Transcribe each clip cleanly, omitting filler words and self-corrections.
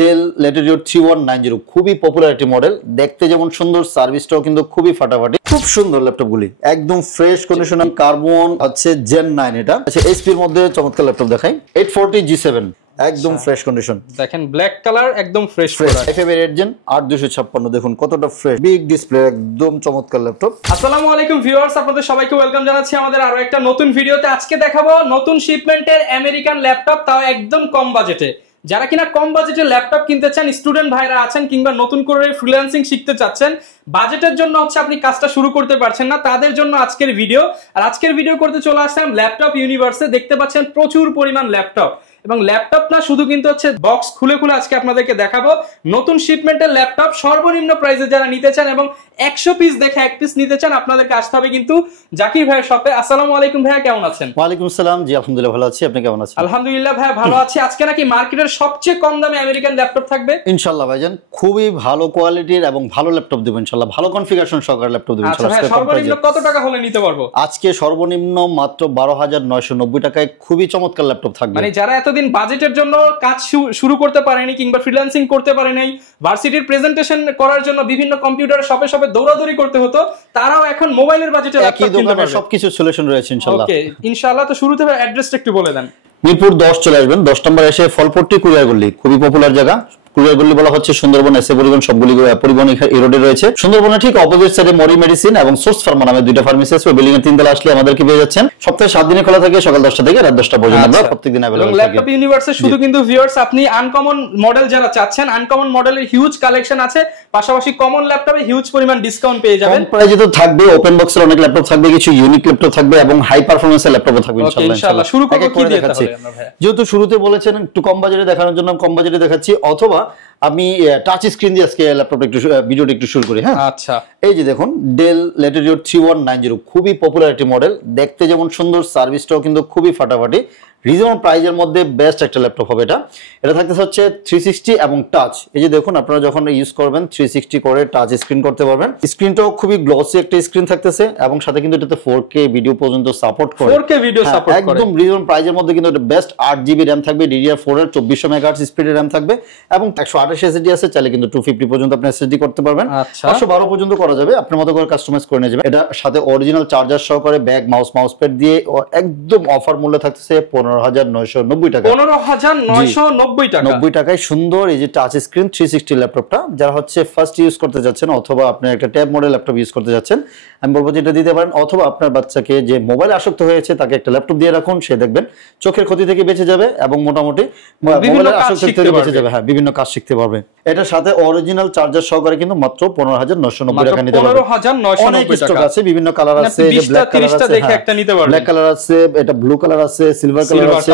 Del Latitude 3190 খুবই popular একটি model, দেখতে যেমন সুন্দর, সার্ভিসটাও কিন্তু খুবই ফাটাফাটি, খুব সুন্দর ল্যাপটপগুলি, একদম ফ্রেশ কন্ডিশন, কার্বন হচ্ছে জেন 9। এটা আচ্ছা এইচপি এর মধ্যে চমৎকার ল্যাপটপ দেখাই, 840 G7 একদম ফ্রেশ কন্ডিশন, দেখেন ব্ল্যাক কালার একদম ফ্রেশ প্রোডাক্ট, FF8 Gen 8256 দেখুন কতটা ফ্রেশ, বিগ ডিসপ্লে, একদম চমৎকার ল্যাপটপ। আসসালামু আলাইকুম ভিউয়ার্স, আপনাদের সবাইকে ওয়েলকাম জানাচ্ছি আমাদের আরো একটা নতুন ভিডিওতে। আজকে দেখাবো নতুন শিপমেন্টের আমেরিকান ল্যাপটপ, তাও একদম কম বাজেটে। যারা কিনা কম বাজেটে ল্যাপটপ কিনতে চান, স্টুডেন্ট ভাইরা আছেন কিংবা নতুন করে ফ্রিল্যান্সিং শিখতে চাচ্ছেন, বাজেটের জন্য হচ্ছে আপনি কাজটা শুরু করতে পারছেন না, তাদের জন্য আজকের ভিডিও। আর আজকের ভিডিও করতে চলে আসলাম ল্যাপটপ ইউনিভার্সে। দেখতে পাচ্ছেন প্রচুর পরিমাণ ল্যাপটপ, এবং ল্যাপটপ না শুধু কিন্তু হচ্ছে বক্স খুলে খুলে আজকে আপনাদেরকে দেখাবো নতুন শিপমেন্টের ল্যাপটপ সর্বনিম্ন প্রাইসে যারা নিতে চান এবং 100 পিস দেখে 1 পিস নিতে চান, আপনাদেরকে আসতে হবে কিন্তু জাকির ভাইয়ের শপে। আসসালামু আলাইকুম ভাইয়া, কেমন আছেন? ওয়ালাইকুম আসসালাম, জি আলহামদুলিল্লাহ ভালো আছি, আপনি কেমন আছেন? আলহামদুলিল্লাহ ভাইয়া ভালো আছি। আজকে নাকি মার্কেটের সবচেয়ে কম দামে আমেরিকান ল্যাপটপ থাকবে ইনশাআল্লাহ ভাইজান, খুবই ভালো কোয়ালিটির এবং ভালো ল্যাপটপ দেব ইনশাআল্লাহ, ভালো কনফিগারেশন সহকারে ল্যাপটপ দেব ইনশাআল্লাহ। আচ্ছা, সর্বনিম্ন কত টাকা হলে নিতে পারবো? আজকে সর্বনিম্ন মাত্র 12990 টাকায় খুবই চমৎকার ল্যাপটপ থাকবে। মানে যারা এতদিন বাজেটের জন্য কাজ শুরু করতে পারেনি কিংবা ফ্রিল্যান্সিং করতে পারে নাই, ভার্সিটির প্রেজেন্টেশন করার জন্য বিভিন্ন কম্পিউটার শপে শপে দৌড়াদৌড়ি করতে হতো, তারাও এখন মোবাইলের বাজেটে ল্যাপটপ কিনতে পারবে। সবকিছু সলিউশন রয়েছে ইনশাআল্লাহ। ওকে ইনশাআল্লাহ। তো শুরুতে অ্যাড্রেসটা একটু বলে দেন। মিরপুর 10 চলে আসবেন, 10 নম্বর এসে ফলপট্টি কুরিয়ার গলি, খুবই পপুলার জায়গা। কুরিয়ার গলি বলা হচ্ছে সুন্দরবন, এসে পরিবহন সবগুলি পরিবহন এই রোডে রয়েছে। সুন্দরবনের ঠিক অপোজিট সাইডে মরি মেডিসিন এবং সোর্স ফার্মা নামে দুইটা ফার্মেসি আছে। বিল্ডিং এর 3 তলা আসলে আমাদেরকে পেয়ে যাচ্ছেন। সপ্তাহে 7 দিনে খোলা থাকে, সকাল 10টা থেকে রাত 10টা পর্যন্ত আমরা প্রত্যেকদিন अवेलेबल থাকি। ল্যাপটপ ইউনিভার্সে শুধু কিন্তু ভিউয়ার্স আপনি আনকমন মডেল যারা চাচ্ছেন, আনকমন মডেলের হিউজ কালেকশন আছে, পাশাপাশি কমন ল্যাপটপে হিউজ পরিমাণ ডিসকাউন্ট পেয়ে যাবেন। কম প্রাইসে তো থাকবে, ওপেন বক্সের অনেক ল্যাপটপ থাকবে, কিছু ইউনিক ল্যাপটপ থাকবে এবং হাই পারফরম্যান্সের ল্যাপটপও থাকবে ইনশাআল্লাহ। শুরু করব কি দিয়ে তাহলে আমরা ভাই? যেহেতু শুরুতে বলেছেন একটু কম বাজেটে দেখানোর জন্য কম বাজেটে দেখাচ্ছি, অথবা আমি টাচ স্ক্রিন দিয়ে আজকে ল্যাপটপটা একটু ভিডিওটা একটু শুরু করি। হ্যাঁ আচ্ছা, এই যে দেখুন ডেল ল্যাটিটিউড 3190 খুবই পপুলার একটি মডেল, দেখতে যেমন সুন্দর, সার্ভিসটাও কিন্তু খুবই ফাটাফাটি, রিজনেবল প্রাইজের মধ্যে বেস্ট একটা ল্যাপটপ হবে এটা। এটা থাকতেছে হচ্ছে 360 এবং টাচ। এই যে দেখুন আপনারা যখন ইউজ করবেন 360 করে টাচ স্ক্রিন করতে পারবেন। স্ক্রিনটাও খুবই গ্লসি একটা স্ক্রিন থাকতেছে এবং সাথে কিন্তু এটাতে 4K ভিডিও পর্যন্ত সাপোর্ট করে, 4K ভিডিও সাপোর্ট করে, একদম রিজনেবল প্রাইজের মধ্যে কিন্তু এটা বেস্ট। 8GB RAM থাকবে, DDR4 এর 2400 মেগাহার্টজ স্পিডের RAM থাকবে এবং 128 SSD আছে, চাইলে কিন্তু 250 পর্যন্ত আপনি SSD করতে পারবেন। 512 পর্যন্ত করা যাবে, আপনার মতো করে কাস্টমাইজ করে নিয়ে যাবেন। এটা সাথে অরিজিনাল চার্জার সহকারে ব্যাগ, মাউস প্যাড দিয়ে একদম অফার মূল্য থাকতেছে 15990 টাকা। 15990 টাকা, 90 টাকায় সুন্দর এই যে টাচ স্ক্রিন 360 ল্যাপটপটা যারা হচ্ছে ফার্স্ট ইউজ করতে যাচ্ছেন, অথবা আপনি একটা ট্যাব মডেল ল্যাপটপ ইউজ করতে যাচ্ছেন, আমি বলবো যে এটা দিতে পারেন। অথবা আপনার বাচ্চাকে যে মোবাইল আসক্ত হয়েছে তাকে একটা ল্যাপটপ দিয়ে রাখুন, সে দেখবেন চোখের ক্ষতি থেকে বেঁচে যাবে এবং মোটামুটি মোবাইলের আসক্তি থেকে বেঁচে যাবে। হ্যাঁ, বিভিন্ন কাজ শিখতে পারবে। এটার সাথে অরিজিনাল চার্জার সহকারে কিন্তু মাত্র 15990 টাকা নিতে পারবেন। 15990 টাকা, আছে বিভিন্ন কালার আছে, এই যে ব্ল্যাক কালার আছে, দেখে একটা নিতে পারবেন, ব্ল্যাক কালার আছে, এটা ব্লু কালার আছে, সিলভার কালার আছে,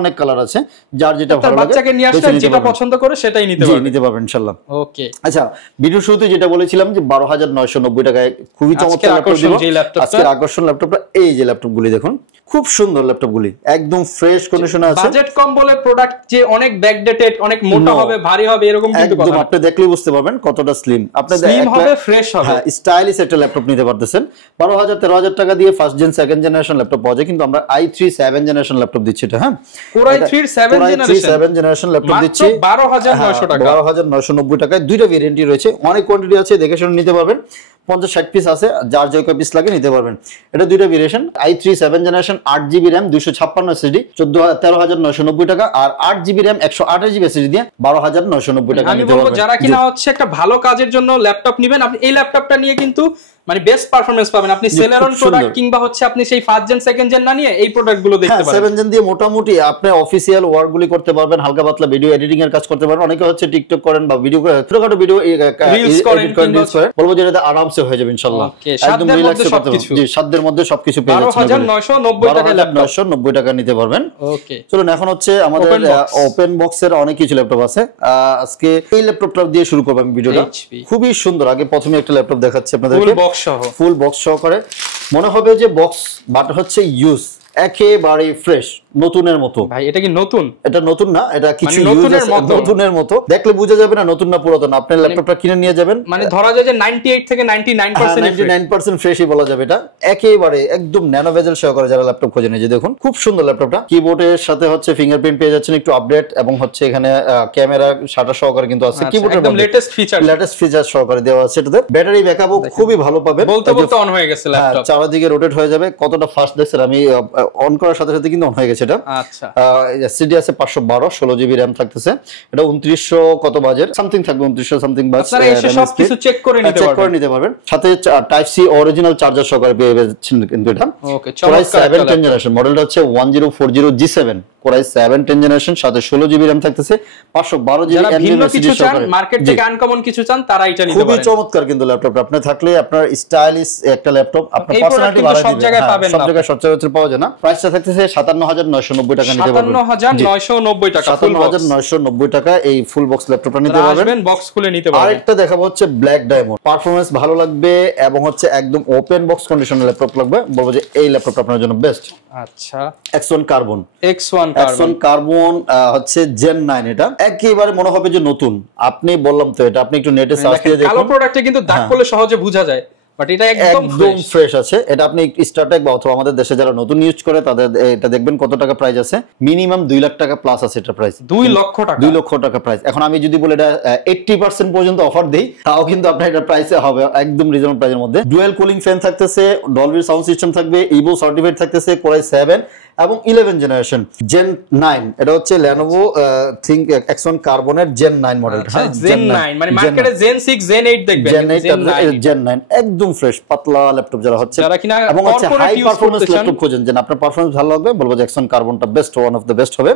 অনেক কালার আছে, যার যেটা ভালো লাগে বাচ্চাকে নিয়ে আসলে যেটা পছন্দ করে সেটাই নিতে পারবেন ইনশাআল্লাহ। ওকে আচ্ছা, ভিডিও শুরুতে যেটা বলেছিলাম যে 12990 টাকায় খুবই চমৎকার ল্যাপটপ। আজকের আকর্ষণ ল্যাপটপটা এই যে ল্যাপটপগুলি দেখুন, খুব সুন্দর ল্যাপটপগুলি, একদম ফ্রেশ কন্ডিশনে আছে। বাজেট কম বলে প্রোডাক্ট যে অনেক ব্যাকডেটেড, অনেক মোটা হবে, ভারী হবে এরকম কিন্তু কথা না। আপনি দেখলেই বুঝতে পারবেন কতটা স্লিম, আপনি স্লিম হবে, ফ্রেশ হবে, হ্যাঁ স্টাইলিশ একটা ল্যাপটপ নিতে পারতেছেন। 12000-13000 টাকা দিয়ে first gen second generation laptop পাওয়া যায়, কিন্তু আমরা i3 7 জেনারেশন ল্যাপটপ দিচ্ছি এটা। হ্যাঁ, Core i3 7 জেনারেশন ল্যাপটপ দিচ্ছি 12900 টাকা, 12990 টাকায়। দুইটা ভেরিয়েন্টই রয়েছে, অনেক কোয়ান্টিটি আছে, দেখে শুনে নিতে পারবেন। 50-60 পিস আছে, যার যে কয় পিস লাগে নিতে পারবেন। এটা দুইটা variation, i3 7 generation 8GB RAM 256 SSD 13990 টাকা, আর 8GB RAM 128GB SSD দিয়ে 12990 টাকা আমি নিতে বলবো পারবেন। যারা কিনা হচ্ছে একটা ভালো কাজের জন্য ল্যাপটপ নেবেন, আপনি এই ল্যাপটপটা নিয়ে কিন্তু মানে বেস্ট পারফরম্যান্স পাবেন। আপনি সেলারন প্রোডাক্ট কিংবা হচ্ছে আপনি সেই ফার্স্ট জেন সেকেন্ড জেন না নিয়ে এই প্রোডাক্টগুলো দেখতে পারেন। 7 জেন দিয়ে মোটামুটি আপনি অফিশিয়াল ওয়ার্কগুলি করতে পারবেন, হালকা পাতলা ভিডিও এডিটিং এর কাজ করতে পারবেন। অনেকে হচ্ছে টিকটক করেন বা ভিডিও ছোটখাটো ভিডিও রিলস করেন, বলবো যে এটা আরামসে হয়ে যাবে ইনশাআল্লাহ, একদম রিল্যাক্সে করতে পারবেন। জি, সাধ্যের মধ্যে সবকিছু পেয়ে যাচ্ছেন। 12990 টাকা ল্যাপটপ, 12990 টাকা নিতে পারবেন। ওকে চলুন এখন হচ্ছে আমাদের ওপেন বক্সের অনেক কিছু ল্যাপটপ আছে। আজকে এই ল্যাপটপটা দিয়ে শুরু করব আমি ভিডিওটা। খুবই সুন্দর, আগে প্রথমে একটা ল্যাপটপ দেখাচ্ছি আপনাদেরকে, ফুল বক্স সহ, ফুল বক্স সহকারে। মনে হবে যে বক্স বাট হচ্ছে ইউজ, একেবারে ফ্রেশ, নতুনের মতো। ভাই এটা কি নতুন? এটা নতুন না, এটা কিছু নতুনের মতো, দেখলে বোঝা যাবে না নতুন না পুরাতন। আপনি ল্যাপটপটা কিনে নিয়ে যাবেন, মানে ধরা যায় যে 98 থেকে 99% ফ্রেশই বলা যাবে। এটা একেবারে একদম ন্যানো বেজেল সহকারে যারা ল্যাপটপ খোঁজেন, এই যে দেখুন খুব সুন্দর ল্যাপটপটা। কিবোর্ডের সাথে হচ্ছে ফিঙ্গারপ্রিন্ট পেয়ে যাচ্ছেন, একটু আপডেট, এবং হচ্ছে এখানে ক্যামেরা শাটার সহকারে কিন্তু আছে। কিবোর্ডের একদম লেটেস্ট ফিচার সহকারে দেওয়া আছে। এটাতে ব্যাটারি ব্যাকআপও খুবই ভালো পাবেন। বলতে অন হয়ে গেছে ল্যাপটপ, চারদিকে রোটেট হয়ে যাবে। কতটা ফাস্ট দেখছেন, আমি অন করার সাথে সাথে কিন্তু অন হয়ে গেছে এটা। আচ্ছা, এসএসডি আছে 512, 16 জিবি র‍্যাম থাকতেছে। এটা 2900 কত বাজেট সামথিং থাকবে, 2900 সামথিং বাজ। আপনারা এসে সবকিছু চেক করে নিতে পারবেন। সাথে টাইপ সি অরিজিনাল চার্জার সহকারে পেয়ে যাচ্ছেন কিন্তু এটা। ওকে, চমৎকার 7 10 জেনারেশন মডেলটা হচ্ছে 1040 G7 Core i7 10 জেনারেশন, সাথে 16 জিবি র‍্যাম থাকতেছে, 512 জিবি কিছু চান, মার্কেট থেকে আনকমন কিছু চান, তারা এটা নিতে পারেন। খুবই চমৎকার কিন্তু ল্যাপটপ আপনি থাকলে আপনার স্টাইলিশ একটা ল্যাপটপ, আপনার পার্সোনালিটি বাড়ায় দিবে। সব জায়গায় পাবেন না, সব জায়গায় সচরাচর পাওয়া যায় না। প্রাইসটা থাকতেছে 57990 টাকা নিতে পারবেন। 57990 টাকা, 57990 টাকা এই ফুল বক্স ল্যাপটপটা নিতে পারবেন। বক্স খুলে নিতে পারবেন। আরেকটা দেখাবো হচ্ছে ব্ল্যাক ডায়মন্ড, পারফরম্যান্স ভালো লাগবে এবং হচ্ছে একদম ওপেন বক্স কন্ডিশনের ল্যাপটপ লাগবে, বলবো যে এই ল্যাপটপটা আপনার জন্য বেস্ট। আচ্ছা, X1 কার্বন হচ্ছে জেন 9, এটা একেবারে মনে হবে যে নতুন। আপনি বললাম তো, এটা আপনি একটু নেটে সার্চ দিয়ে দেখুন, কালো প্রোডাক্টে কিন্তু দাগ পড়লে সহজে বোঝা যায়, বাট এটা একদম ফ্রেশ আছে। এটা আপনি স্টার্টেক বা অথবা আমাদের দেশে যারা নতুন ইউজ করে তাদের এটা দেখবেন কত টাকা প্রাইস আছে, মিনিমাম 2 লাখ টাকা প্লাস আছে এটা প্রাইস, 2 লক্ষ টাকা, 2 লক্ষ টাকা প্রাইস। এখন আমি যদি বলি এটা 80% পর্যন্ত অফার দেই, তাও কিন্তু আপনার এটা প্রাইসে হবে একদম রিজনেবল প্রাইসের মধ্যে। ডুয়াল কুলিং ফ্যান থাকতেছে, ডলবি সাউন্ড সিস্টেম থাকবে, ইভো সার্টিফাইড থাকতেছে, Core i7 এবং 11 জেনারেশন জেন 9। এটা হচ্ছে Lenovo Think X1 কার্বনের জেন 9 মডেল। হ্যাঁ, জেন 9 মানে মার্কেটে জেন 6 জেন 8 দেখবেন, জেন 9 একদম ফ্রেশ পাতলা ল্যাপটপ যারা হচ্ছে, যারা কিনা এবং হচ্ছে হাই পারফরম্যান্স ল্যাপটপ খোঁজেন, যে আপনার পারফরম্যান্স ভালো লাগবে, বলবো যে X1 কার্বনটা best, one of the best হবে।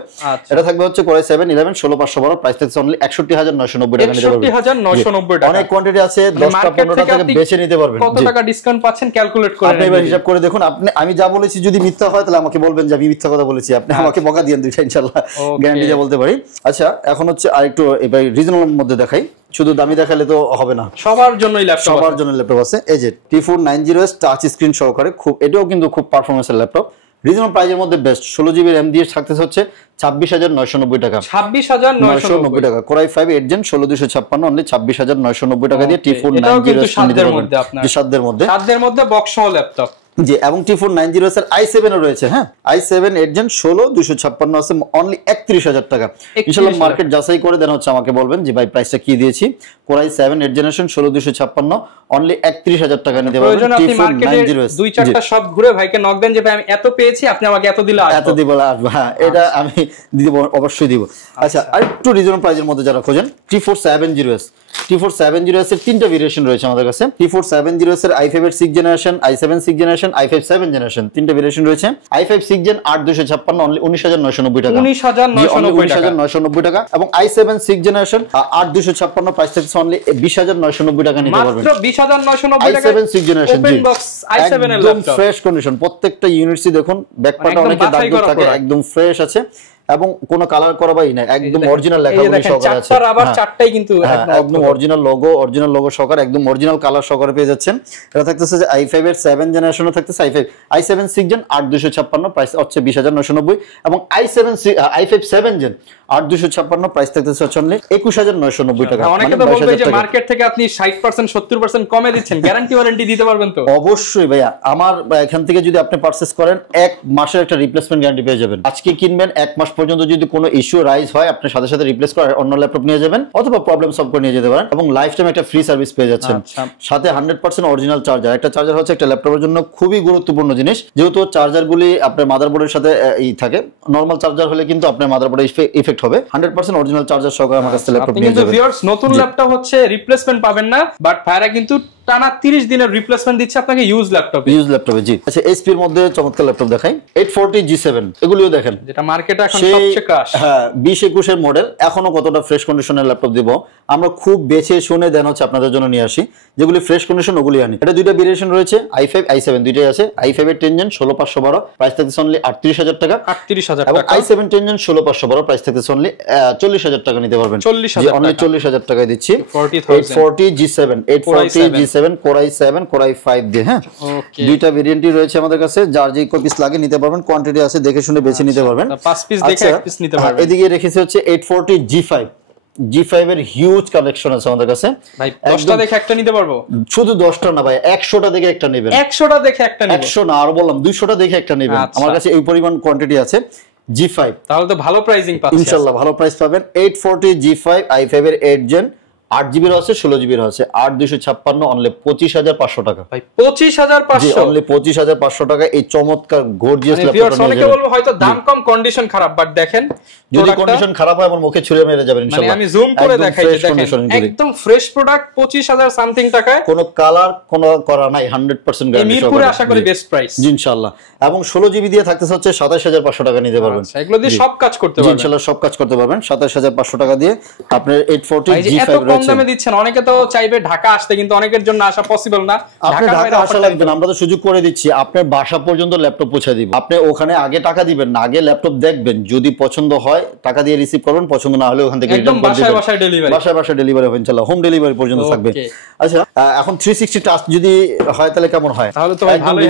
এটা থাকবে হচ্ছে Core i7 11 16512, প্রাইস থাকছে অনলি 61990 টাকা নিতে পারবেন। 61990 টাকা, অনেক কোয়ান্টিটি আছে, 10টা 15টা থেকে বেশি নিতে পারবেন। কত টাকা ডিসকাউন্ট পাচ্ছেন ক্যালকুলেট করে আপনি এবার হিসাব করে দেখুন। আমি যা বলেছি যদি মিথ্যা হয় তাহলে আমাকে বলবেন যে আমি মিথ্যা কথা বলেছি, আপনি আমাকে বকা দিয়েন দুইটা, ইনশাআল্লাহ গ্যারান্টি দিয়ে বলতে পারি। আচ্ছা, এখন হচ্ছে আরেকটু এবার রিজনেবল মধ্যে দেখাই, শুধু দামি দেখালে তো হবে না, সবার জন্যই ল্যাপটপ, সবার জন্য ল্যাপটপ আছে। এই যে T490S টাচ স্ক্রিন সহকারে, খুব এটাও কিন্তু খুব পারফরম্যান্সের ল্যাপটপ, রিজনেবল প্রাইসের মধ্যে বেস্ট। 16 জিবি র‍্যাম দিয়ে থাকতেছে হচ্ছে 26990 টাকা, 26990 টাকা। Core i5 8 Gen 16256 অনলি 26990 টাকা দিয়ে T490S নিতে পারবেন। সাধ্যের মধ্যে বক্স সহ ল্যাপটপ জি, এবং T490S এর i7 এর রয়েছে। হ্যাঁ, i7 8 Gen 16256 আছে অনলি 31000 টাকা। ইনশাআল্লাহ মার্কেট যাচাই করে দেন হচ্ছে আমাকে বলবেন যে ভাই প্রাইসটা কি দিয়েছি। Core i7 8 জেনারেশন 16256 অনলি 31000 টাকা নিতে পারবেন। আপনি মার্কেটে 2-4টা সব ঘুরে ভাইকে নক দেন যে ভাই আমি এত পেয়েছি, আপনি আমাকে এত দিলে এত দিব। হ্যাঁ, এটা আমি দিব, অবশ্যই দিব। আচ্ছা, আরেকটু রিজনেবল প্রাইসের মধ্যে যারা খোঁজেন, T470S এর 3টা ভেরিয়েশন রয়েছে আমাদের কাছে। T470S এর i5 এর 6 generation, i7 6 generation, i5 7 generation, 3টা ভেরিয়েশন রয়েছে। i5 6 Gen 8256 অনলি 19990 টাকা, 19990 টাকা, এবং i7 6 জেনারেশন 8256 প্রাইস থাকছে অনলি 20990 টাকা নিতে পারবেন, মাত্র 20990 টাকা। i7 6 generation open box i7 এর ল্যাপটপ, ফ্রেশ কন্ডিশন, প্রত্যেকটা ইউনিটসি দেখুন ব্যাকপার্টে অনেকে দাগ থাকে, একদম ফ্রেশ আছে এবং কোনো কালার করাবাই না, একদম অরিজিনাল লেখাগুলো সহকারে আছে। আবার চারটাই কিন্তু একদম অরিজিনাল লোগো সহকারে, একদম অরিজিনাল কালার সহকারে পেয়ে যাচ্ছেন। এটা থাকতেছে যে i5 এর 7 জেনারেশনও থাকতেছে, i7 6 Gen 8256 প্রাইস হচ্ছে 20990, এবং i5 7 Gen 8256 প্রাইস থাকতেছে হচ্ছে অনলি 21990 টাকা। অনেকে তো বলবে যে মার্কেট থেকে আপনি 60% 70% কমে দিচ্ছেন, গ্যারান্টি ওয়ারেন্টি দিতে পারবেন তো? অবশ্যই ভাইয়া, আমার এখান থেকে যদি আপনি পারচেজ করেন 1 মাসের একটা রিপ্লেসমেন্ট গ্যারান্টি পেয়ে যাবেন। আজকে কিনবেন, 1 মাস পর্যন্ত যদি কোনো ইস্যু রাইজ হয় আপনি সাথে সাথে রিপ্লেস করে অন্য ল্যাপটপ নিয়ে যাবেন, অথবা প্রবলেম সলভ করে নিয়ে যেতে পারেন, এবং লাইফ টাইম একটা ফ্রি সার্ভিস পেয়ে যাচ্ছেন। সাথে 100% অরিজিনাল চার্জার। একটা চার্জার হচ্ছে একটা ল্যাপটপের জন্য খুবই গুরুত্বপূর্ণ জিনিস, যেহেতু চার্জারগুলি আপনার মাদারবোর্ডের সাথে থাকে। নরমাল চার্জার হলে কিন্তু আপনার মাদারবোর্ডে ইফেক্ট হবে। 100% অরিজিনাল চার্জার সহকারে আমার কাছে ল্যাপটপ নিয়ে যাবেন। ভিউয়ার্স, নতুন ল্যাপটপ হচ্ছে রিপ্লেসমেন্ট পাবেন না, বাট ভাইরা কিন্তু টানা 30 দিনের রিপ্লেসমেন্ট দিচ্ছে আপনাকে ইউজ ল্যাপটপে। জি। আচ্ছা, এইচপি এর মধ্যে চমৎকার ল্যাপটপ দেখাই, 840 G7, এগুলিও দেখেন, যেটা মার্কেটে এখন সবচেয়ে ক্রাশ। হ্যাঁ, 2021 এর মডেল, এখনো কতটা ফ্রেশ কন্ডিশনের ল্যাপটপ দিব আমরা খুব বেছে শুনে দেন হচ্ছে আপনাদের জন্য নিয়ে আসি, যেগুলি ফ্রেশ কন্ডিশন ওগুলি আনি। এটা দুইটা ভেরিয়েশন রয়েছে, i5 i7 দুইটাই আছে। i5 এর 10 Gen 16512 প্রাইস থাকছে অনলি 38000 টাকা, 38000 এবং টাকা। i7 10 Gen 16512 প্রাইস থাকছে অনলি 40000 টাকা নিতে পারবেন। 40000 অনলি 40000 টাকায় দিচ্ছি। 840 G7 i7 Core i7 Core i5 দিয়ে। হ্যাঁ, ওকে, দুইটা ভেরিয়েন্টই রয়েছে আমাদের কাছে, যার যে কপিস লাগে নিতে পারবেন, কোয়ান্টিটি আছে দেখে শুনে বেছে নিতে পারবেন। 5 পিস দেখে 1 পিস নিতে পারবেন। এদিকে রেখেছি হচ্ছে 840 G5 এর হিউজ কালেকশন আছে আমাদের কাছে ভাই 10টা দেখে একটা নিতে পারবো? শুধু 10টা না ভাই, 100টা দেখে একটা নেবেন। 100টা দেখে একটা নেবেন? 100 না, আর বললাম 200টা দেখে একটা নেবেন। আমার কাছে এই পরিমাণ কোয়ান্টিটি আছে। G5 তাহলে তো ভালো প্রাইসিং পাচ্ছেন ইনশাআল্লাহ, ভালো প্রাইস পাবেন। 840 G5 i5 এর 8 জেন 8GB আছে 16GB আছে 8256 অনলি 25500 টাকা। ভাই 25500? অনলি 25500 টাকা এই চমৎকার গর্জিয়াস ল্যাপটপটা। অনেকে বলবো হয়তো দাম কম কন্ডিশন খারাপ, বাট দেখেন যদি কন্ডিশন খারাপ হয় আমার মুখে ছুঁড়ে মেরে যাবেন ইনশাআল্লাহ। আমি জুম করে দেখাই যে দেখেন একদম ফ্রেশ প্রোডাক্ট 25000 সামথিং টাকায়, কোনো কালার কোনো করা নাই, 100% গ্যারান্টি সহকারে। মিরপুরে আশা করি বেস্ট প্রাইস ইনশাআল্লাহ। এবং 16GB দিয়ে থাকতেছে হচ্ছে 27500 টাকা নিতে পারবেন। আচ্ছা, এগুলো দিয়ে সব কাজ করতে পারবেন ইনশাআল্লাহ, সব কাজ করতে পারবেন 27500 টাকা দিয়ে। আপনার 840 G5 এত কম দামে দিচ্ছেন, অনেকে তো চাইবে ঢাকা আসতে, কিন্তু অনেকের জন্য আসা পসিবল না। আপনি ঢাকা আসা লাগবে না, আমরা তো সুযোগ করে দিচ্ছি, আপনার বাসা পর্যন্ত ল্যাপটপ পৌঁছে দিব। আপনি ওখানে আগে টাকা দিবেন না, আগে ল্যাপটপ দেখবেন, যদি পছন্দ হয় টাকা দিয়ে রিসিভ করবেন, পছন্দ না হলে ওখান থেকে একদম বাসায় বাসায় ডেলিভারি, বাসায় ডেলিভারি হবে ইনশাআল্লাহ, হোম ডেলিভারি পর্যন্ত থাকবে। আচ্ছা, এখন 360 টাচ যদি হয় তাহলে কেমন হয়? তাহলে তো ভাই ভালোই,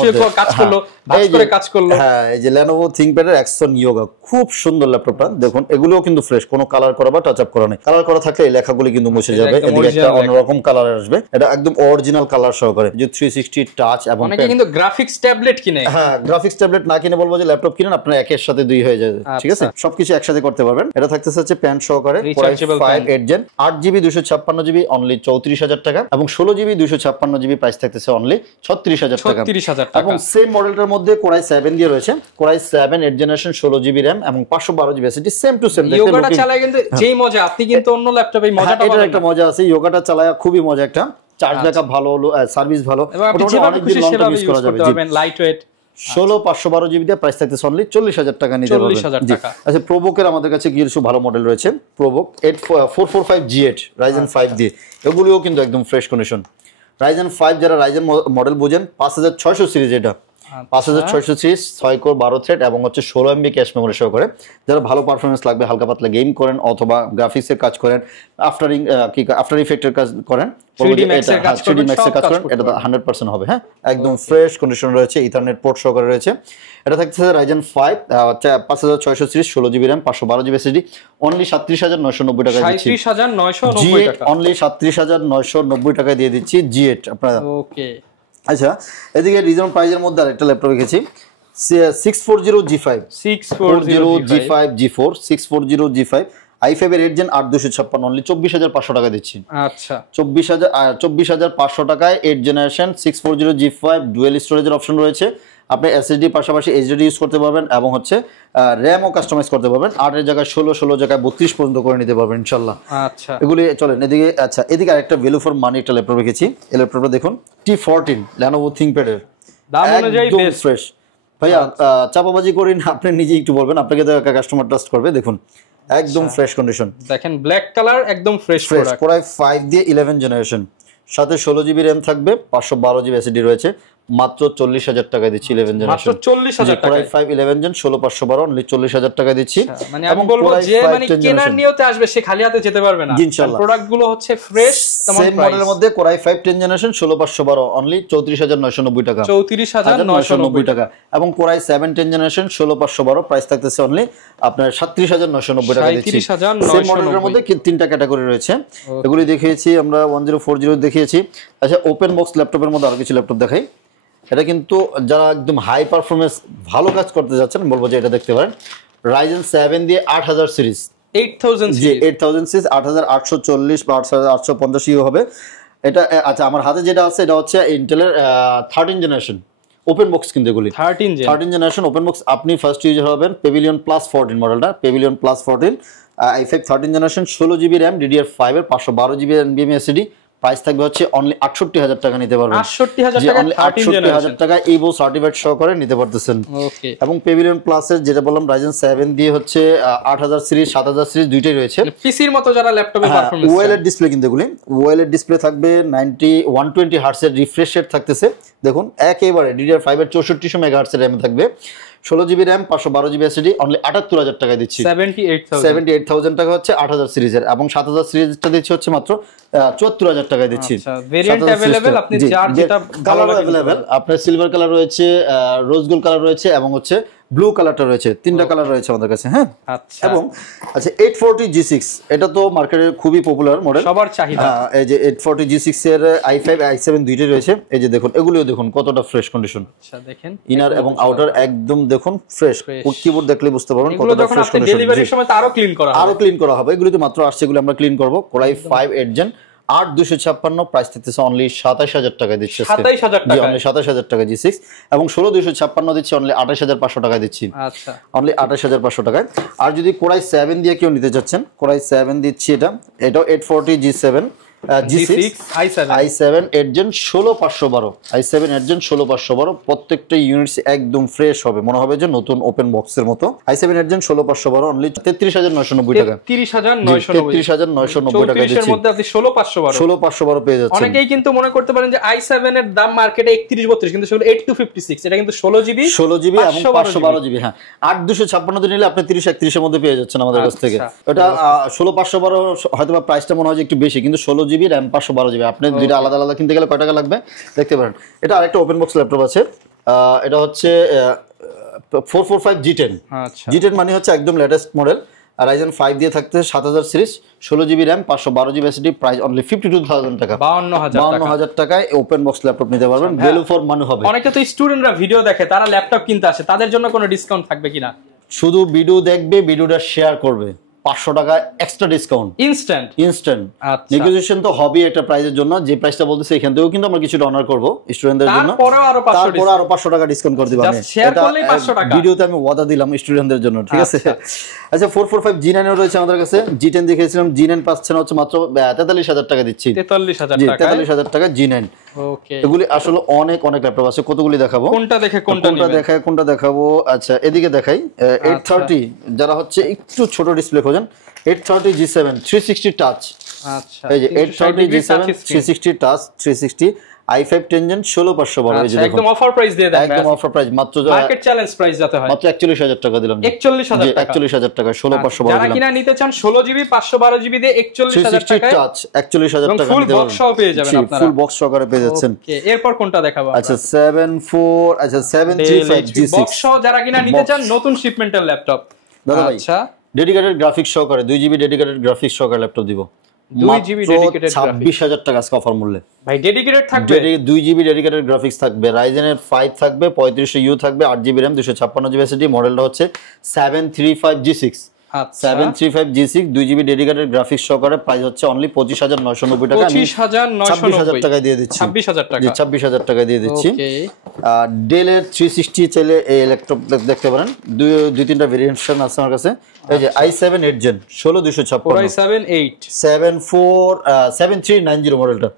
শুয়ে কাজ করলো, ভাজ করে কাজ করলো। হ্যাঁ, এই যে Lenovo ThinkPad এর Axon Yoga খুব সুন্দর ল্যাপটপটা দেখুন। এগুলোও কিন্তু ফ্রেশ, কোনো কালার করা বা টাচ আপ করা নেই। কালার করা থাকলে এই লেখাগুলো কিন্তু মুছে যাবে। এদিকে একটা অন্যরকম কালার আসবে, এটা একদম অরিজিনাল কালার সহকারে। যে 360 টাচ এবং অনেকে কিন্তু গ্রাফিক্স ট্যাবলেট কিনে। হ্যাঁ, গ্রাফিক্স ট্যাবলেট না কিনে বলবো যে ল্যাপটপ কিনেন, আপনার একের সাথে দুই হয়ে যাবে। ঠিক আছে, সবকিছু একসাথে করতে পারবেন। এটা থাকতেছে হচ্ছে প্যান সহকারে 5 8 জেন 8GB 256GB অনলি 34000 টাকা, এবং 16GB 256GB প্রাইস থাকতেছে অনলি 36000 টাকা। 36000 টাকা। এবং সেম মডেলটার মধ্যে Core i7 দিয়ে রয়েছে, Core i7 8 generation 16GB RAM এবং 512GB SSD, same to same. ইয়োগাটা চালায় কিন্তু যেই মজা, আপনি কিন্তু অন্য ল্যাপটপে মজাটা পাবেন। এটা একটা মজা আছে, ইয়োগাটা চালায় খুবই মজা একটা। চার্জ ব্যাকআপ ভালো হলো, সার্ভিস ভালো, অনেক দিন লং টার্ম ইউজ করতে পারবেন। লাইট ওয়েট 16 512GB দিয়ে প্রাইস থাকতেছে অনলি 40000 টাকা নিতে পারবেন। 40000 টাকা। আচ্ছা, প্রোবুকের আমাদের কাছে কিছু ভালো মডেল রয়েছে। প্রোবুক 445 G8 Ryzen 5 দিয়ে, এগুলিও কিন্তু একদম ফ্রেশ কন্ডিশন। Ryzen 5 যারা Ryzen মডেল বুঝেন, 5600 সিরিজ, এটা 5600 সিরিজ, 6 কোর 12 থ্রেড এবং হচ্ছে 16MB ক্যাশ মেমরি সহকারে। যারা ভালো পারফরমেন্স লাগবে, হালকা পাতলা গেম করেন অথবা গ্রাফিক্সের কাজ করেন, আফটার ইফেক্টের কাজ করেন, 3D Max এর কাজ করেন, এটা 100% হবে। হ্যাঁ, একদম ফ্রেশ কন্ডিশন রয়েছে, ইথারনেট পোর্ট সহকারে রয়েছে। এটা থাকছে Ryzen 5 5600 series 16GB RAM 512GB SSD only 37990 টাকা দিচ্ছি। 37990 টাকা অনলি 37990 টাকা দিয়ে দিচ্ছি G8 আপনারা। ওকে। আচ্ছা, এদিকে রিজনেবল প্রাইসের মধ্যে আরেকটা ল্যাপটপ রেখেছি 640 G5 G4 640 G5 i5 এর 8 জেন 8256 অনলি 24500 টাকা দিচ্ছি। আচ্ছা, 24500 টাকায় 8 জেনারেশন 640 G5 ডুয়াল স্টোরেজের অপশন রয়েছে। আপনি এসএসডি পাশাপাশি এইচডিডি ইউজ করতে পারবেন এবং হচ্ছে র‍্যামও কাস্টমাইজ করতে পারবেন। 8 এর জায়গায় 16 জায়গায় 32 পর্যন্ত করে নিতে পারবেন ইনশাআল্লাহ। আচ্ছা, এগুলি চলেন এদিকে। আচ্ছা, এদিকে আরেকটা ভ্যালু ফর মানি একটা ল্যাপটপ রেখেছি। এই ল্যাপটপটা দেখুন, T14 Lenovo ThinkPad এর, দাম অনুযায়ী বেস্ট ফ্রেশ। ভাইয়া চাপাবাজি করেন, আপনি নিজেই একটু বলবেন, আপনাকে তো কাস্টমার ট্রাস্ট করবে। দেখুন একদম ফ্রেশ কন্ডিশন, দেখেন ব্ল্যাক কালার, একদম ফ্রেশ প্রোডাক্ট। Core i5 দিয়ে 11 জেনারেশন, সাথে 16GB RAM থাকবে, 512GB SSD রয়েছে, মাত্র 40000 টাকা দিচ্ছি 11 জেনারেশন। মাত্র 40000 টাকা। Core i5 11 জেন 16512 অনলি 40000 টাকা দিচ্ছি। মানে আমি বলবো যে মানে কেনার নিয়তে আসবে সে খালি হাতে যেতে পারবে না। ইনশাআল্লাহ প্রোডাক্ট গুলো হচ্ছে ফ্রেশ, তেমন সেম মডেলের মধ্যে Core i5 10 জেনারেশন 16512 অনলি 34990 টাকা। 34990 টাকা। এবং Core i7 10 জেনারেশন 16512 প্রাইস থাকতেছে অনলি আপনার 37990 টাকা দিচ্ছি। সেম মডেলের মধ্যে তিনটা ক্যাটাগরি রয়েছে, এগুলি দেখিয়েছি আমরা 1040 দেখিয়েছি। আচ্ছা, ওপেন বক্স ল্যাপটপের মধ্যে আরো কিছু ল্যাপটপ দেখাই। এটা কিন্তু যারা একদম হাই পারফরমেন্স ভালো কাজ করতে যাচ্ছেন বলবো যে এটা দেখতে পারেন। Ryzen 7 দিয়ে 8000 সিরিজ, 8000 সিরিজ 8840 বা 8850 ইউ হবে এটা। আচ্ছা, আমার হাতে যেটা আছে এটা হচ্ছে ইন্টেলের 13 জেনারেশন ওপেন বক্স, কিন্তু এগুলি 13 জেনারেশন ওপেন বক্স। আপনি ফার্স্ট ইউজার হবেন Pavilion Plus 14 মডেলটা, Pavilion Plus 14 i5 13 generation 16GB RAM DDR5 এর 512GB NVMe SSD। প্রাইস থাকবে হচ্ছে অনলি 68000 টাকা নিতে পারবেন। 68000 টাকা 68000 টাকা ইভো সার্টিফাইড সহকারে নিতে পারতেছেন। ওকে। এবং Pavilion Plus এর যেটা বললাম Ryzen 7 দিয়ে হচ্ছে 8000 সিরিজ 7000 সিরিজ দুইটাই রয়েছে। পিসির মতো যারা ল্যাপটপে পারফরম্যান্স ওএলইডি ডিসপ্লে, কিন্তু এগুলি ওএলইডি ডিসপ্লে থাকবে 120 হার্টজ এর রিফ্রেশ রেট থাকতেছে। দেখুন একেবারে DDR5 এর 6400 মেগাহার্টজ এর RAM থাকবে, 16GB RAM 512GB SSD only 78000 টাকায় দিচ্ছি। 78000 টাকা হচ্ছে 8000 সিরিজের, এবং 7000 সিরিজটা দিচ্ছি হচ্ছে মাত্র 74000 টাকায় দিচ্ছি। আচ্ছা, ভেরিয়েন্ট अवेलेबल, আপনি যার যেটা কালার अवेलेबल, আপনার সিলভার কালার রয়েছে, রোজ গোল্ড কালার রয়েছে, এবং হচ্ছে ব্লু কালারটা রয়েছে, তিনটা কালার রয়েছে আমাদের কাছে। হ্যাঁ, আচ্ছা। এবং আচ্ছা 840G6 এটা তো মার্কেটে খুবই পপুলার মডেল, সবার চাহিদা। এই যে 840G6 এর i5 i7 দুইটাই রয়েছে। এই যে দেখুন, এগুলিও দেখুন কতটা ফ্রেশ কন্ডিশন। আচ্ছা, দেখেন ইনার এবং আউটার একদম দেখুন ফ্রেশ। কিবোর্ড দেখলে বুঝতে পারবেন কতটা ফ্রেশ কন্ডিশন। ডেলিভারির সময় তো আরো ক্লিন করা হবে, আরো ক্লিন করা হবে। এগুলো তো মাত্র আসছে, এগুলো আমরা ক্লিন করব। কোরাই 5 8 জেন 8256, প্রাইস দিতেছে অনলি 27000 টাকায় দিচ্ছি। 27000 টাকা, অনলি 27000 টাকা G6, এবং 16256 দিচ্ছি অনলি 28500 টাকায় দিচ্ছি। আচ্ছা, অনলি 28500 টাকায়। আর যদি কোরাই 7 দিয়ে কেউ নিতে চাচ্ছেন, কোরাই 7 দিচ্ছি, এটাও 840G7 G6 i7 8 gen 16512, i7 8 gen 16512, প্রত্যেকটা ইউনিটস একদম ফ্রেশ হবে, মনে হবে যে নতুন ওপেন বক্সের মতো। i7 8 জেন 16512 অনলি 33990 টাকা। 33990 টাকা দিচ্ছি। এর মধ্যে আপনি 16512 পেয়ে যাচ্ছেন। অনেকেই কিন্তু মনে করতে পারেন যে i7 এর দাম মার্কেটে 31 32, কিন্তু সেগুলো 8256, এটা কিন্তু 16GB এবং 512GB। হ্যাঁ, 8256 দিন নিলে আপনি 30 31 এর মধ্যে পেয়ে যাচ্ছেন আমাদের কাছ থেকে। এটা 16512 হয়তোবা প্রাইসটা মনে হয় যে একটু বেশি, কিন্তু 16GB RAM 512GB, আপনি দুইটা আলাদা আলাদা কিনতে গেলে কয় টাকা লাগবে দেখতে পারেন। এটা আরেকটা ওপেন বক্স ল্যাপটপ আছে, এটা হচ্ছে 445 G10। আচ্ছা, G10 মানে হচ্ছে একদম লেটেস্ট মডেল, Ryzen 5 দিয়ে থাকতে 7000 series, 16GB RAM 512GB SSD, price only 52000 টাকা। 52000 টাকায় ওপেন বক্স ল্যাপটপ নিতে পারবেন। ভ্যালু ফর মানি হবে। অনেকে তো স্টুডেন্টরা ভিডিও দেখে, তারা ল্যাপটপ কিনতে আসে, তাদের জন্য কোনো ডিসকাউন্ট থাকবে কিনা? শুধু ভিডিও দেখবে, ভিডিওটা শেয়ার করবে, 500 টাকা এক্সট্রা ডিসকাউন্ট ইনস্ট্যান্ট। আচ্ছা, নেগোসিয়েশন তো হবে একটা প্রাইসের জন্য, যে প্রাইসটা বলতেছে এখান থেকেও কিন্তু আমরা কিছুটা অনার করব স্টুডেন্টদের জন্য, তারপরে আরো 500 টাকা ডিসকাউন্ট করে দিব। আমি ভিডিওতে আমি ওয়াদা দিলাম স্টুডেন্টদের জন্য, ঠিক আছে? আচ্ছা, 445 G9 এর রয়েছে আমাদের কাছে। G10 দেখিয়েছিলাম, G9 পাচ্ছেন হচ্ছে মাত্র 43000 টাকা দিচ্ছি। 43000 টাকা G9। ওকে, এগুলি আসলে অনেক অনেক ল্যাপটপ আছে, কতগুলি দেখাবো, কোনটা দেখাবো। আচ্ছা, এদিকে দেখাই। 830 যারা হচ্ছে একটু ছোট ডিসপ্লে খোঁজেন, 830 G7 360 টাচ। আচ্ছা, এই যে 830 G7 360 টাচ 360 i5 10 জেন 16512। এই যে দেখুন, একদম অফার প্রাইস দিয়ে দেন, একদম অফার প্রাইস, মাত্র মার্কেট চ্যালেঞ্জ প্রাইস যাতে হয়, মাত্র 41000 টাকা দিলাম। 41000 টাকা, 41000 টাকা 16512 যারা কিনা নিতে চান 16GB 512GB দিয়ে 41000 টাকায় টাচ 41000 টাকা ফুল বক্স সহ পেয়ে যাবেন আপনারা। ফুল বক্স সহকারে পেয়ে যাচ্ছেন। ওকে, এরপর কোনটা দেখাবো? আচ্ছা 735 G6 বক্স সহ যারা কিনা নিতে চান নতুন শিপমেন্টের ল্যাপটপ। আচ্ছা, ডেডিকেটেড গ্রাফিক্স সহকারে 2GB ডেডিকেটেড গ্রাফিক্স সহকারে ল্যাপটপ দিব। 2GB ডেডিকেটেড 26000 টাকা আজকে অফার মূল্যে। ভাই ডেডিকেটেড থাকবে, 2GB ডেডিকেটেড গ্রাফিক্স থাকবে, Ryzen এর 5 থাকবে, 3500U থাকবে, 8GB RAM 256GB SSD, মডেলটা হচ্ছে 735 G6। 735 G6 2GB dedicated graphics সহকারে, প্রাইস হচ্ছে অনলি 25990 টাকা। 26000 টাকা দিয়ে দিচ্ছি। 26000 টাকা, 26000 টাকা দিয়ে দিচ্ছি। ওকে, ডেল এর 360 চাইলে এই ল্যাপটপ দেখতে পারেন, দুই তিনটা ভেরিয়েশন আছে আমার কাছে। এই যে i7 8 জেন 16256, i7 8 7390 মডেলটা।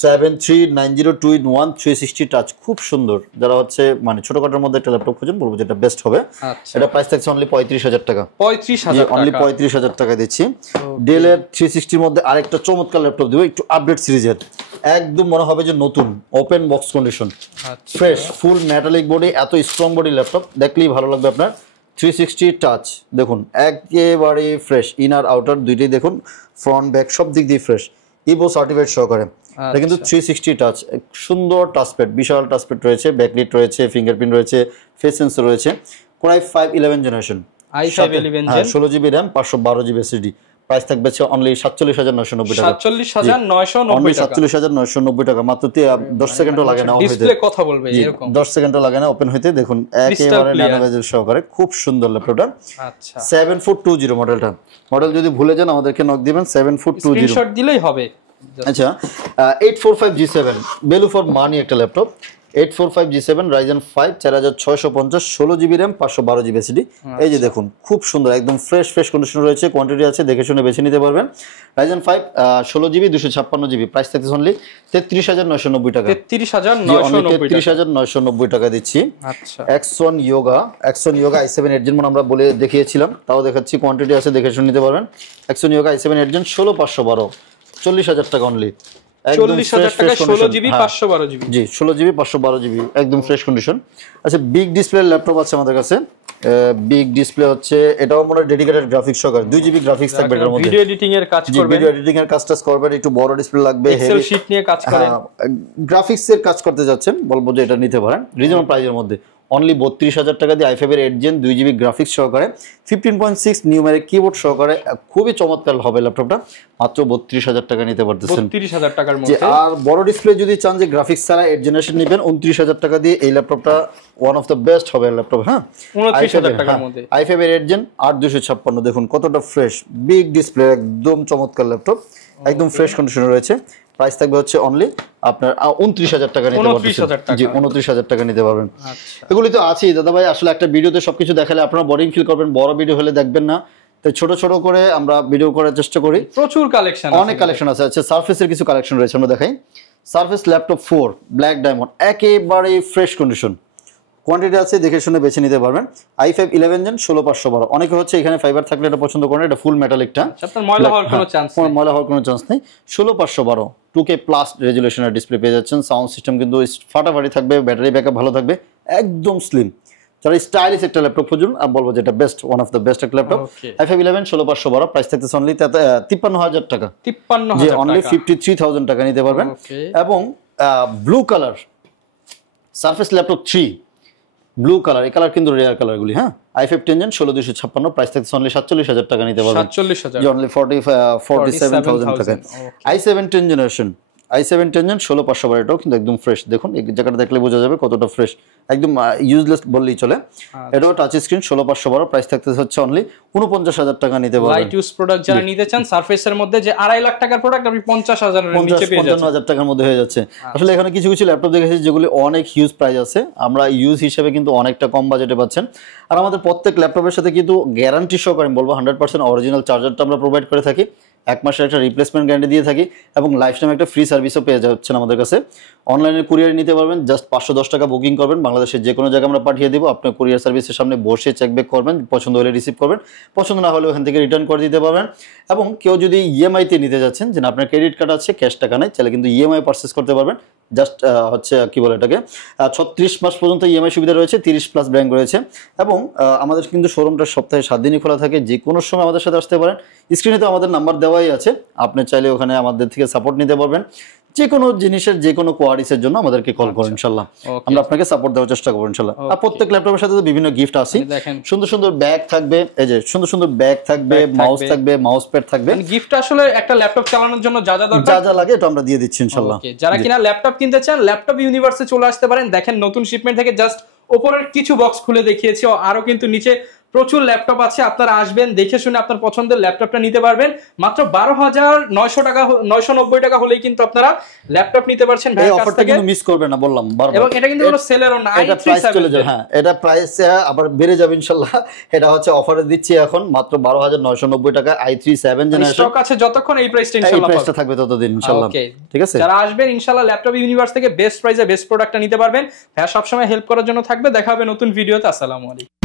7390 2-in-1 360 টাচ, খুব সুন্দর। যারা হচ্ছে মানে ছোটখাটোর মধ্যে একটা ল্যাপটপ খুঁজেন, বলবো যেটা বেস্ট হবে। এটা প্রাইস থাকছে অনলি 35000 টাকা। 35000 টাকা দিচ্ছি। ডেল এর 360 এর মধ্যে আরেকটা চমৎকার ল্যাপটপ দিব, একটু আপডেট সিরিজের, একদম মনে হবে যে নতুন, ওপেন বক্স কন্ডিশন, ফ্রেশ, ফুল মেটালিক বডি, এত স্ট্রং বডি ল্যাপটপ, দেখলেই ভালো লাগবে আপনার। 360 টাচ দেখুন, একেবারে ফ্রেশ, ইনার আউটার দুইটাই দেখুন, ফ্রন্ট ব্যাক সব দিক দিয়ে ফ্রেশ, ইভো সার্টিফাইড সহকারে। এটা কিন্তু 360 টাচ, সুন্দর টাচপ্যাড, বিশাল টাচপ্যাড রয়েছে, ব্যাকলিট রয়েছে, ফিঙ্গারপ্রিন্ট রয়েছে, ফেস সেন্সর রয়েছে। Core i 5 11 generation, i5 11 gen, 16GB RAM 512GB SSD, price থাকবে অনলি 47990 টাকা। 47990 টাকা মাত্র। 10 সেকেন্ডও লাগে না, ডিসপ্লে কথা বলবে এরকম, 10 সেকেন্ডও লাগে না ওপেন হইতে। দেখুন একেবারে ন্যানো বেজেল সহকারে, খুব সুন্দর ল্যাপটপটা। আচ্ছা, 7420 মডেলটা। মডেল যদি ভুলে যান আমাদেরকে নক দিবেন, 7420 স্ক্রিনশট দিলেই হবে। আচ্ছা, 845 G7 ভ্যালু ফর মানি একটা laptop. 845 G7 Ryzen 5 4650, 16GB RAM 512GB SSD। এই যে দেখুন, খুব সুন্দর, একদম ফ্রেশ কন্ডিশন রয়েছে, কোয়ান্টিটি আছে, দেখে শুনে বেছে নিতে পারবেন। Ryzen 5 16GB 256GB, প্রাইস থাকছে অনলি 33990 টাকা। 33990 টাকা দিচ্ছি। আচ্ছা, X1 Yoga i7 8 জেন আমরা বলে দেখিয়েছিলাম, তাও দেখাচ্ছি, কোয়ান্টিটি আছে, দেখে শুনে নিতে পারবেন। X1 Yoga i7 8 জেন 16512, 40000 টাকা অনলি। 40,000 টাকায় 16 জিবি 512 জিবি। জি 16 জিবি 512 জিবি একদম ফ্রেশ কন্ডিশন। আচ্ছা বিগ ডিসপ্লে ল্যাপটপ আছে আমাদের কাছে। বিগ ডিসপ্লে হচ্ছে এটাও মনে ডেডিকেটেড গ্রাফিক্স সহকারে 2 জিবি গ্রাফিক্স থাকবে এর মধ্যে। ভিডিও এডিটিং এর কাজ করবে, ভিডিও এডিটিং এর কাজটা করবেন, একটু বড় ডিসপ্লে লাগবে, এক্সেল শীট নিয়ে কাজ করেন, গ্রাফিক্স এর কাজ করতে যাচ্ছেন, বলবো যে এটা নিতে পারেন রিজনেবল প্রাইসের মধ্যে। অনলি 32,000 টাকা দিয়ে i5 এর 8 জেন 2 জিবি গ্রাফিক্স সহকারে 15.6 নিউমেরিক কিবোর্ড সহকারে খুবই চমৎকার হবে ল্যাপটপটা। মাত্র 32,000 টাকা নিতে পারতেছেন। 32,000 টাকার মধ্যে। আর বড় ডিসপ্লে যদি চান যে গ্রাফিক্স ছাড়া 8 জেনারেশন নেবেন 29,000 টাকা দিয়ে এই ল্যাপটপটা ওয়ান অফ দ্য বেস্ট হবে ল্যাপটপ। হ্যাঁ 29,000 টাকার মধ্যে i5 এর 8 জেন 8256 দেখুন কতটা ফ্রেশ, বিগ ডিসপ্লে, একদম চমৎকার ল্যাপটপ, একদম ফ্রেশ কন্ডিশনে রয়েছে। প্রাইস থাকবে হচ্ছে অনলি আপনার 29,000 টাকা নিতে পারবেন। জি 29,000 টাকা নিতে পারবেন। এগুলি তো আছেই দাদা ভাই, আসলে একটা ভিডিওতে সবকিছু দেখালে আপনারা বোরিং ফিল করবেন, বড় ভিডিও হলে দেখবেন না, তাই ছোট ছোট করে আমরা ভিডিও করার চেষ্টা করি। প্রচুর কালেকশন, অনেক কালেকশন আছে। আচ্ছা সারফেসের কিছু কালেকশন রয়েছে, আমরা দেখাই। সারফেস ল্যাপটপ 4 ব্ল্যাক ডায়মন্ড একেবারে ফ্রেশ কন্ডিশন, কোয়ান্টিটি আছে দেখে শুনে বেছে নিতে পারবেন। i5 11 gen 16512। অনেকে হচ্ছে এখানে ফাইবার থাকলে এটা পছন্দ করেন, এটা ফুল মেটালিকটা, আপনার ময়লা হওয়ার কোনো চান্স নেই, ময়লা হওয়ার কোনো চান্স নেই। 16512 2K প্লাস রেজুলেশনের ডিসপ্লে পেয়ে যাচ্ছেন। সাউন্ড সিস্টেম কিন্তু ফাটাফাটি থাকবে, ব্যাটারি ব্যাকআপ ভালো থাকবে, একদম স্লিম। যারা স্টাইলিশ একটা ল্যাপটপ খুঁজুন আমি বলবো যে এটা best, one of the best একটা ল্যাপটপ। i5 11 16512 প্রাইস থাকতেছে অনলি 53,000 টাকা। 53,000 টাকা, অনলি 53,000 টাকা নিতে পারবেন। এবং blue colour surface laptop 3 blue colour, এই কালার কিন্তু রেয়ার কালার গুলি। হ্যাঁ i5 10 জেন 16256 প্রাইস থাকতেছে অনলি 47,000 টাকা নিতে পারবেন। 47,000 জি অনলি 47,000 টাকা। i7 10 জেনারেশন i7 10 জেন 16512 এটাও কিন্তু একদম ফ্রেশ। দেখুন এই জায়গাটা দেখলে বোঝা যাবে কতটা ফ্রেশ, একদম ইউজলেস বললেই চলে। এটাও টাচ স্ক্রিন 16512 প্রাইস থাকতেছে হচ্ছে অনলি 49,000 টাকা নিতে পারবেন। লাইট ইউজ প্রোডাক্ট যারা নিতে চান সারফেসের মধ্যে যে 2.5 লাখ টাকার প্রোডাক্ট আপনি 50,000 এর নিচে পেয়ে যাচ্ছেন, 55,000 টাকার মধ্যে হয়ে যাচ্ছে। আসলে এখানে কিছু কিছু ল্যাপটপ দেখেছি যেগুলি অনেক হিউজ প্রাইস আছে, আমরা ইউজ হিসেবে কিন্তু অনেকটা কম বাজেটে পাচ্ছেন। আর আমাদের প্রত্যেক ল্যাপটপের সাথে কিন্তু গ্যারান্টি সহকারে আমি বলবো 100% অরিজিনাল চার্জারটা আমরা প্রোভাইড করে থাকি, 1 মাসের একটা রিপ্লেসমেন্ট গ্যারান্টি দিয়ে থাকি, এবং লাইফ টাইম একটা ফ্রি সার্ভিসও পেয়ে যাচ্ছেন আমাদের কাছে। অনলাইনে কুরিয়ার নিতে পারবেন, জাস্ট 510 টাকা বুকিং করবেন, বাংলাদেশের যে কোনো জায়গায় আমরা পাঠিয়ে দেবো। আপনার কুরিয়ার সার্ভিসের সামনে বসে চেক ব্যাক করবেন, পছন্দ হলে রিসিভ করবেন, পছন্দ না হলে ওখান থেকে রিটার্ন করে দিতে পারবেন। এবং কেউ যদি ইএমআইতে নিতে যাচ্ছেন, যে আপনার ক্রেডিট কার্ড আছে ক্যাশ টাকা নেই, তাহলে কিন্তু ইএমআই পারচেস করতে পারবেন। জাস্ট হচ্ছে কি বলে এটাকে 36 মাস পর্যন্ত ইএমআই সুবিধা রয়েছে, 30 প্লাস ব্যাংক রয়েছে। এবং আমাদের কিন্তু শোরুমটা সপ্তাহে 7 দিনই খোলা থাকে, যে কোনো সময় আমাদের সাথে আসতে পারেন। স্ক্রিনে তো আমাদের নাম্বার দেওয়াই আছে, আপনি চাইলে ওখানে আমাদের থেকে সাপোর্ট নিতে পারবেন। যে কোনো জিনিসের যে কোনো কোয়ারিসের জন্য আমাদেরকে কল করুন, ইনশাল্লাহ আমরা আপনাকে সাপোর্ট দেওয়ার চেষ্টা করবো ইনশাল্লাহ। আর প্রত্যেক ল্যাপটপের সাথে তো বিভিন্ন গিফট আছে, সুন্দর সুন্দর ব্যাগ থাকবে, এই যে সুন্দর সুন্দর ব্যাগ থাকবে, মাউস থাকবে, মাউস প্যাড থাকবে। গিফট আসলে একটা ল্যাপটপ চালানোর জন্য যা যা দরকার, যা যা লাগে এটা আমরা দিয়ে দিচ্ছি ইনশাল্লাহ। যারা কিনা ল্যাপটপ কিনতে চান ল্যাপটপ ইউনিভার্সে চলে আসতে পারেন। দেখেন নতুন শিপমেন্ট থেকে জাস্ট উপরের কিছু বক্স খুলে দেখিয়েছি, আরো কিন্তু নিচে প্রচুর ল্যাপটপ আছে, আপনারা আসবেন দেখে শুনে আপনার পছন্দের ল্যাপটপটা নিতে পারবেন। মাত্র 12,900 টাকা 990 টাকা হলেই কিন্তু আপনারা ল্যাপটপ নিতে পারছেন ভাইয়ের কাছ থেকে। কিন্তু মিস করবেন না বললাম বারবার, এবং এটা কিন্তু কোনো সেলেরও না, এটা প্রাইস চলে যাবে। হ্যাঁ এটা প্রাইস আবার বেড়ে যাবে ইনশাআল্লাহ। এটা হচ্ছে অফারে দিচ্ছি এখন মাত্র 12,990 টাকা i3 7 জেনারেশন। স্টক আছে যতক্ষণ এই প্রাইসটা ইনশাআল্লাহ এই প্রাইসটা থাকবে ততদিন ইনশাআল্লাহ। ঠিক আছে, যারা আসবেন ইনশাআল্লাহ ল্যাপটপ ইউনিভার্স থেকে বেস্ট প্রাইসে বেস্ট প্রোডাক্টটা নিতে পারবেন। ভাইয়া সব সময় হেল্প করার জন্য থাকবে। দেখা হবে নতুন ভিডিওতে। আসসালামু আলাইকুম।